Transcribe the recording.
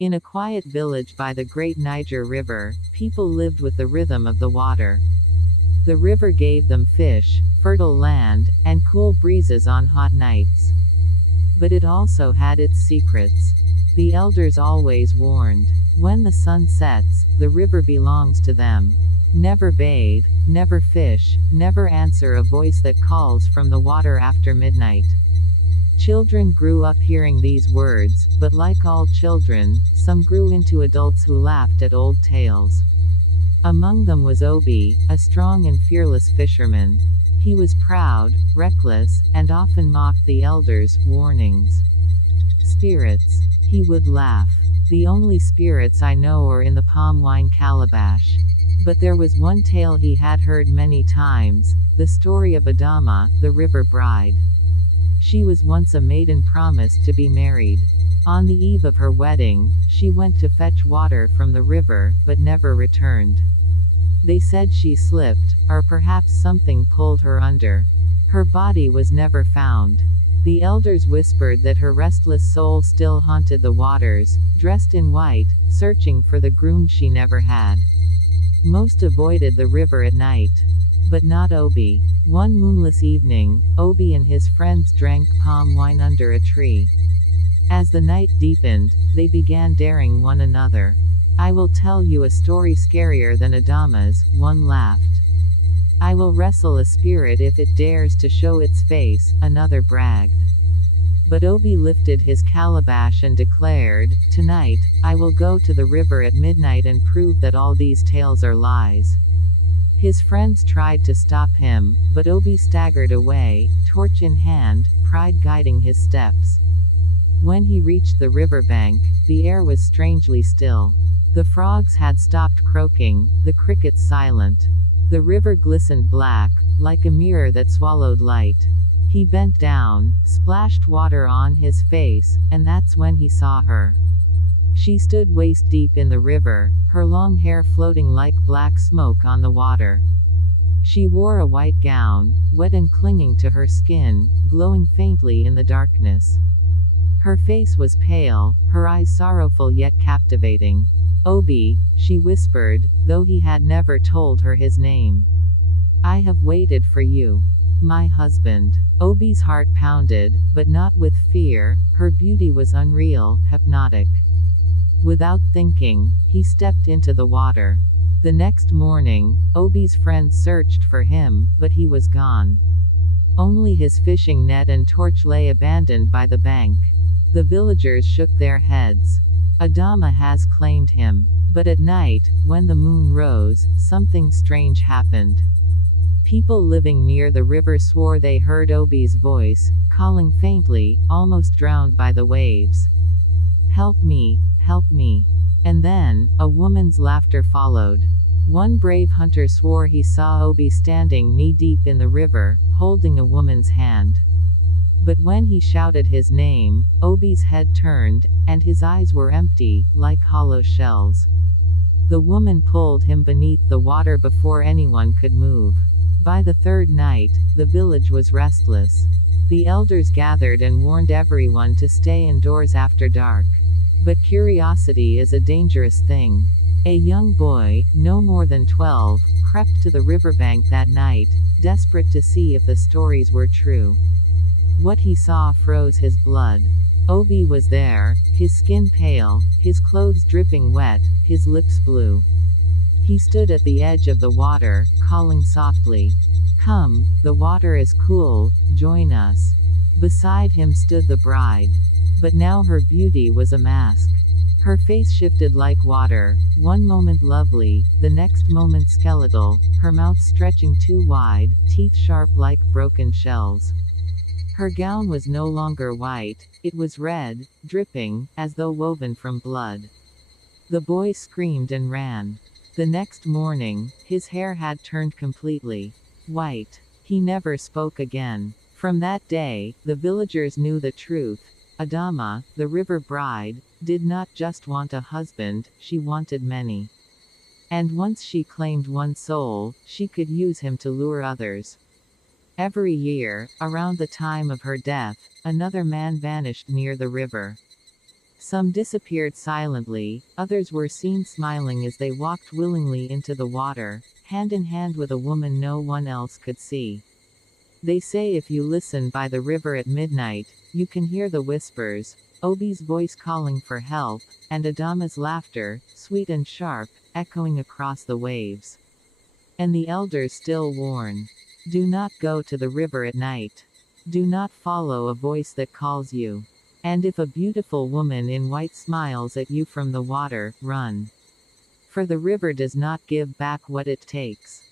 In a quiet village by the great Niger River, people lived with the rhythm of the water. The river gave them fish, fertile land, and cool breezes on hot nights. But it also had its secrets. The elders always warned. When the sun sets, the river belongs to them. Never bathe, never fish, never answer a voice that calls from the water after midnight. Children grew up hearing these words, but like all children, some grew into adults who laughed at old tales. Among them was Obi, a strong and fearless fisherman. He was proud, reckless, and often mocked the elders' warnings. Spirits. He would laugh. The only spirits I know are in the palm wine calabash. But there was one tale he had heard many times, the story of Adama, the river bride. She was once a maiden promised to be married. On the eve of her wedding, she went to fetch water from the river, but never returned. They said she slipped, or perhaps something pulled her under. Her body was never found. The elders whispered that her restless soul still haunted the waters, dressed in white, searching for the groom she never had. Most avoided the river at night. But not Obi. One moonless evening, Obi and his friends drank palm wine under a tree. As the night deepened, they began daring one another. "I will tell you a story scarier than Adama's," one laughed. "I will wrestle a spirit if it dares to show its face," another bragged. But Obi lifted his calabash and declared, "Tonight, I will go to the river at midnight and prove that all these tales are lies." His friends tried to stop him, but Obi staggered away, torch in hand, pride guiding his steps. When he reached the riverbank, the air was strangely still. The frogs had stopped croaking, the crickets silent. The river glistened black, like a mirror that swallowed light. He bent down, splashed water on his face, and that's when he saw her. She stood waist deep in the river, her long hair floating like black smoke on the water. She wore a white gown, wet and clinging to her skin, glowing faintly in the darkness. Her face was pale, her eyes sorrowful yet captivating. "Obi," she whispered, though he had never told her his name. "I have waited for you. My husband." Obi's heart pounded, but not with fear. Her beauty was unreal, hypnotic. Without thinking, he stepped into the water. The next morning, Obi's friends searched for him, but he was gone. Only his fishing net and torch lay abandoned by the bank. The villagers shook their heads. "Adama has claimed him." But at night, when the moon rose, something strange happened. People living near the river swore they heard Obi's voice, calling faintly, almost drowned by the waves. "Help me, help me." And then, a woman's laughter followed. One brave hunter swore he saw Obi standing knee-deep in the river, holding a woman's hand. But when he shouted his name, Obi's head turned, and his eyes were empty, like hollow shells. The woman pulled him beneath the water before anyone could move. By the third night, the village was restless. The elders gathered and warned everyone to stay indoors after dark. But curiosity is a dangerous thing. A young boy, no more than 12, crept to the riverbank that night, desperate to see if the stories were true. What he saw froze his blood. Obi was there, his skin pale, his clothes dripping wet, his lips blue. He stood at the edge of the water, calling softly. "Come, the water is cool, join us." Beside him stood the bride. But now her beauty was a mask. Her face shifted like water, one moment lovely, the next moment skeletal, her mouth stretching too wide, teeth sharp like broken shells. Her gown was no longer white, it was red, dripping, as though woven from blood. The boy screamed and ran. The next morning, his hair had turned completely white. He never spoke again. From that day, the villagers knew the truth. Adama, the river bride, did not just want a husband, she wanted many. And once she claimed one soul, she could use him to lure others. Every year, around the time of her death, another man vanished near the river. Some disappeared silently, others were seen smiling as they walked willingly into the water, hand in hand with a woman no one else could see. They say if you listen by the river at midnight, you can hear the whispers, Obi's voice calling for help, and Adama's laughter, sweet and sharp, echoing across the waves. And the elders still warn. Do not go to the river at night. Do not follow a voice that calls you. And if a beautiful woman in white smiles at you from the water, run. For the river does not give back what it takes.